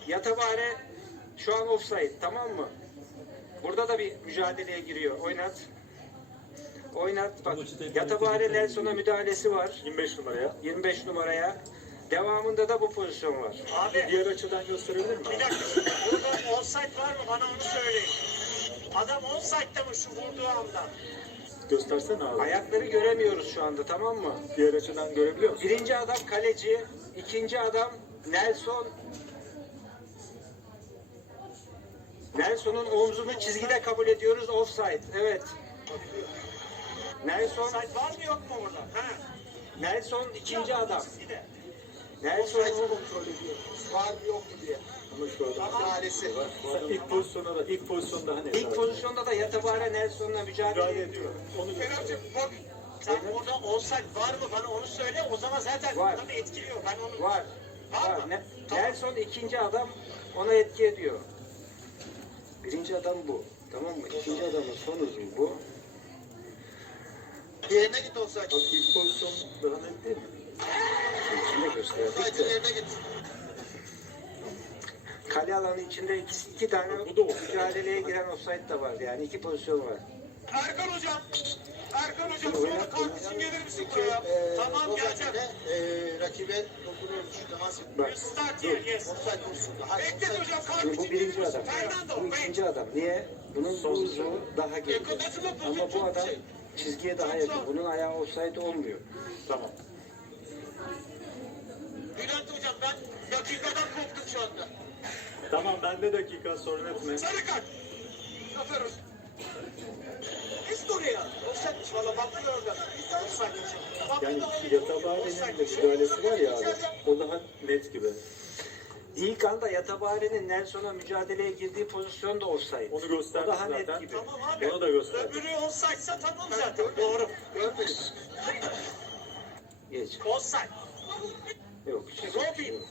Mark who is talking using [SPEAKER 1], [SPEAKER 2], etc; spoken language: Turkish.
[SPEAKER 1] Yatabare şu an offside, tamam mı? Burada da bir mücadeleye giriyor. Oynat. Oynat bak. Yatabare Nelson'a müdahalesi var.
[SPEAKER 2] 25 numaraya.
[SPEAKER 1] 25 numaraya. Devamında da bu pozisyon var.
[SPEAKER 3] Abi
[SPEAKER 2] Diğer açıdan gösterebilir mi?
[SPEAKER 3] bir dakika. Burada offside var mı? Bana onu söyleyin. Adam offside'da mı şu vurduğu anda?
[SPEAKER 2] Göstersene abi.
[SPEAKER 1] Ayakları göremiyoruz şu anda, tamam mı?
[SPEAKER 2] Diğer açıdan görebiliyor musun?
[SPEAKER 1] Birinci adam kaleci, ikinci adam Nelson. Nelson'un omzunu çizgide kabul ediyoruz. Offside. Evet. Nelson,
[SPEAKER 3] Offside var mı yok mu orada? Ha.
[SPEAKER 1] Nelson ikinci adam.
[SPEAKER 3] Çizgide.
[SPEAKER 1] Nelson
[SPEAKER 4] kontrol ediyor. Var mı yok mu diye.
[SPEAKER 2] Ama şu adam.
[SPEAKER 4] Müdahalesi.
[SPEAKER 2] Sen ilk pozisyonda hani
[SPEAKER 1] ilk pozisyonda da Yatabare Nelson'la mücadele
[SPEAKER 2] müdahale
[SPEAKER 1] ediyor.
[SPEAKER 2] ediyor. Onu göster.
[SPEAKER 3] Kerem'cim bak. Sen orada offside var mı? Bana onu söyle. O zaman zaten
[SPEAKER 1] Var.
[SPEAKER 3] adamı etkiliyor. Ben onu...
[SPEAKER 1] Var.
[SPEAKER 3] Var
[SPEAKER 1] Var.
[SPEAKER 3] mı?
[SPEAKER 1] Nelson ikinci adam, ona etki ediyor. Birinci adam bu. Tamam mı? İkinci adamın son uzun bu.
[SPEAKER 4] Yerine git olsaydı.
[SPEAKER 2] Bak ilk pozisyon daha net değil mi?
[SPEAKER 1] İçinde gösterdik
[SPEAKER 4] Olsaydı
[SPEAKER 1] de.
[SPEAKER 4] yerine git.
[SPEAKER 1] Kale alanı içinde iki tane
[SPEAKER 2] Bu da offside.
[SPEAKER 1] mücadeleye giren offside da var. Yani iki pozisyon var.
[SPEAKER 3] Erkan hocam. Erkan hocam
[SPEAKER 1] Oynat,
[SPEAKER 3] sonra kart için gelir misin
[SPEAKER 4] İki,
[SPEAKER 3] buraya? Tamam geleceğim.
[SPEAKER 4] rakibe dokunuyormuş. Temas
[SPEAKER 1] Bak.
[SPEAKER 3] Start here, yes.
[SPEAKER 4] Offside pozisyonda. Hayır,
[SPEAKER 3] Bekle
[SPEAKER 4] offside.
[SPEAKER 3] hocam kart
[SPEAKER 1] Şimdi bu
[SPEAKER 3] için gelir
[SPEAKER 1] birinci
[SPEAKER 3] misin?
[SPEAKER 1] adam.
[SPEAKER 3] Fernando,
[SPEAKER 1] Bu
[SPEAKER 3] wait.
[SPEAKER 1] ikinci adam. Niye? Bunun bu uzu daha geride. Ama bu adam çizgiye daha yakın. Bunun ayağı offside olmuyor.
[SPEAKER 2] Tamam.
[SPEAKER 3] Bülent hocam ben dakikadan koptum şu anda.
[SPEAKER 2] Tamam bende dakika sorun etme.
[SPEAKER 3] Sarı kart. Zafer hocam. Historia. Offside'miş valla baktım orada. Offside'miş.
[SPEAKER 2] Yani Yatabare'nin de müdahalesi var ya abi. O daha net gibi.
[SPEAKER 1] İlk anda Yatabare'nin Nelson'a mücadeleye girdiği pozisyon da offside.
[SPEAKER 2] Onu
[SPEAKER 1] O
[SPEAKER 2] gösterdi
[SPEAKER 1] daha net
[SPEAKER 2] zaten.
[SPEAKER 1] gibi.
[SPEAKER 3] Tamam abi.
[SPEAKER 2] Onu da gösterdi.
[SPEAKER 3] Öbürü offside'sa tamam zaten. Doğru.
[SPEAKER 1] Geç.
[SPEAKER 3] Offside.
[SPEAKER 1] Yok.
[SPEAKER 3] Robin.